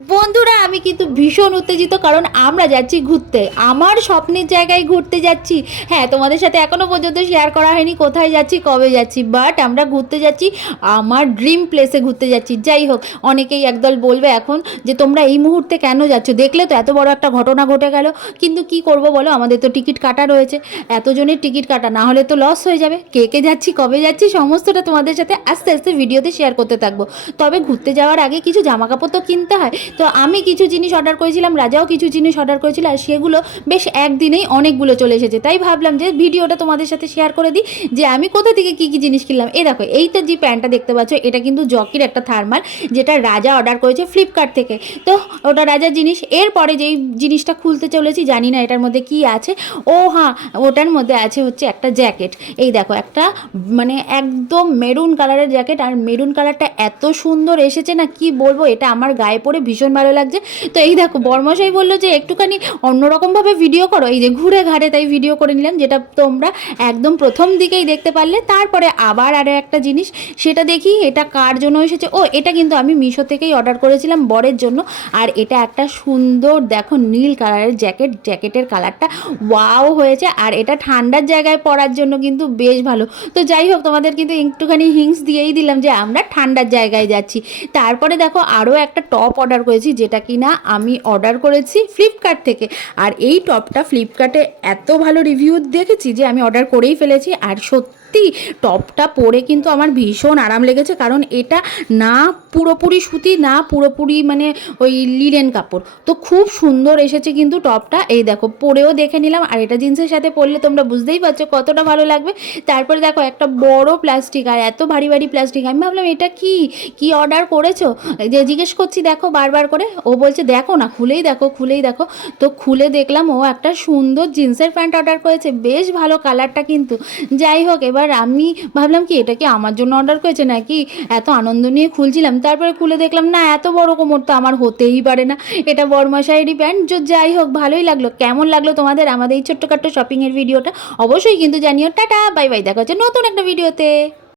বন্ধুরা আমি কিন্তু ভীষণ উত্তেজিত, কারণ আমরা যাচ্ছি ঘুরতে, আমার স্বপ্নের জায়গায় ঘুরতে যাচ্ছি। হ্যাঁ, তোমাদের সাথে এখনও পর্যন্ত শেয়ার করা হয়নি কোথায় যাচ্ছি, কবে যাচ্ছি, বাট আমরা ঘুরতে যাচ্ছি, আমার ড্রিম প্লেসে ঘুরতে যাচ্ছি। যাই হোক, অনেকেই একদল বলবে এখন যে তোমরা এই মুহূর্তে কেন যাচ্ছ, দেখলে তো এত বড় একটা ঘটনা ঘটে গেল। কিন্তু কি করব বলো, আমাদের তো টিকিট কাটা রয়েছে, এতজনের টিকিট কাটা, না হলে তো লস হয়ে যাবে। কে কে যাচ্ছি, কবে যাচ্ছি, সমস্তটা তোমাদের সাথে আস্তে আস্তে ভিডিওতে শেয়ার করতে থাকবো। তবে ঘুরতে যাওয়ার আগে কিছু জামাকাপড় তো কিনতে হয়। তো আমি কিছু জিনিস অর্ডার করেছিলাম, রাজাও কিছু জিনিস অর্ডার করেছিল, আর সেগুলো বেশ একদিনেই অনেকগুলো চলে এসেছে। তাই ভাবলাম যে ভিডিওটা তোমাদের সাথে শেয়ার করে দিই যে আমি কোথা থেকে কী কী জিনিস কিনলাম। এই দেখো, এইটা যে প্যান্টটা দেখতে পাচ্ছ, এটা কিন্তু জকির একটা থার্মাল, যেটা রাজা অর্ডার করেছে ফ্লিপকার্ট থেকে। তো ওটা রাজার জিনিস। এরপরে যেই জিনিসটা খুলতে চলেছি, জানি না এটার মধ্যে কি আছে। ও হ্যাঁ, ওটার মধ্যে আছে হচ্ছে একটা জ্যাকেট। এই দেখো, একটা মানে একদম মেরুন কালারের জ্যাকেট, আর মেরুন কালারটা এত সুন্দর এসেছে না, কি বলবো, এটা আমার গায়ে পরে ভীষণ ভালো লাগছে। তো এই দেখো, বর্মশাই বললো যে একটুখানি অন্যরকমভাবে ভিডিও করো, এই যে ঘুরে ঘাড়ে, তাই ভিডিও করে নিলাম, যেটা তোমরা একদম প্রথম দিকেই দেখতে পারলে। তারপরে আবার আরও একটা জিনিস, সেটা দেখি এটা কার জন্য এসেছে। ও, এটা কিন্তু আমি মিশো থেকেই অর্ডার করেছিলাম বরের জন্য। আর এটা একটা সুন্দর দেখো নীল কালারের জ্যাকেট, জ্যাকেটের কালারটা ওয়াও হয়েছে, আর এটা ঠান্ডার জায়গায় পরার জন্য কিন্তু বেশ ভালো। তো যাই হোক, তোমাদের কিন্তু একটুখানি হিংস দিয়েই দিলাম যে আমরা ঠান্ডার জায়গায় যাচ্ছি। তারপরে দেখো, আরও একটা টপ অর্ডার করেছি, যেটা কিনা আমি অর্ডার করেছি ফ্লিপকার্ট থেকে। আর এই টপটা ফ্লিপকার্টে এত ভালো রিভিউ দেখেছি যে আমি অর্ডার করেই ফেলেছি। আর সত্যি টপটা পরে কিন্তু আমার ভীষণ আরাম লেগেছে, কারণ এটা না পুরোপুরি সুতি, না পুরোপুরি মানে ওই লিনেন কাপড়। তো খুব সুন্দর এসেছে কিন্তু টপটা। এই দেখো, পরেও দেখে নিলাম, আর এটা জিন্সের সাথে পরলে তোমরা বুঝতেই পারছো কতটা ভালো লাগবে। তারপরে দেখো, একটা বড় প্লাস্টিক, আর এত ভারী ভারী প্লাস্টিক। আমি ভাবলাম এটা কি কি অর্ডার করেছো, যে জিজ্ঞেস করছি দেখো বারবার করে। ও বলছে দেখো না, খুলেই দেখো, খুলেই দেখো। তো খুলে দেখলাম ও একটা সুন্দর জিন্সের প্যান্ট অর্ডার করেছে, বেশ ভালো কালারটা কিন্তু। যাই হোক, এবার আমি ভাবলাম কি এটা কি আমার জন্য অর্ডার করেছে নাকি, এত আনন্দ নিয়ে খুলছিলাম। তারপরে খুলে দেখলাম না, এত বড় কোমর তো আমার হতেই পারে না, এটা বরমাশাইয়েরই প্যান্ট। যাই হোক, ভালোই লাগলো। কেমন লাগলো তোমাদের আমাদের এই ছোট্টখাট্ট শপিংয়ের ভিডিওটা, অবশ্যই কিন্তু জানিও। টাটা, বাই বাই, দেখা হচ্ছে নতুন একটা ভিডিওতে।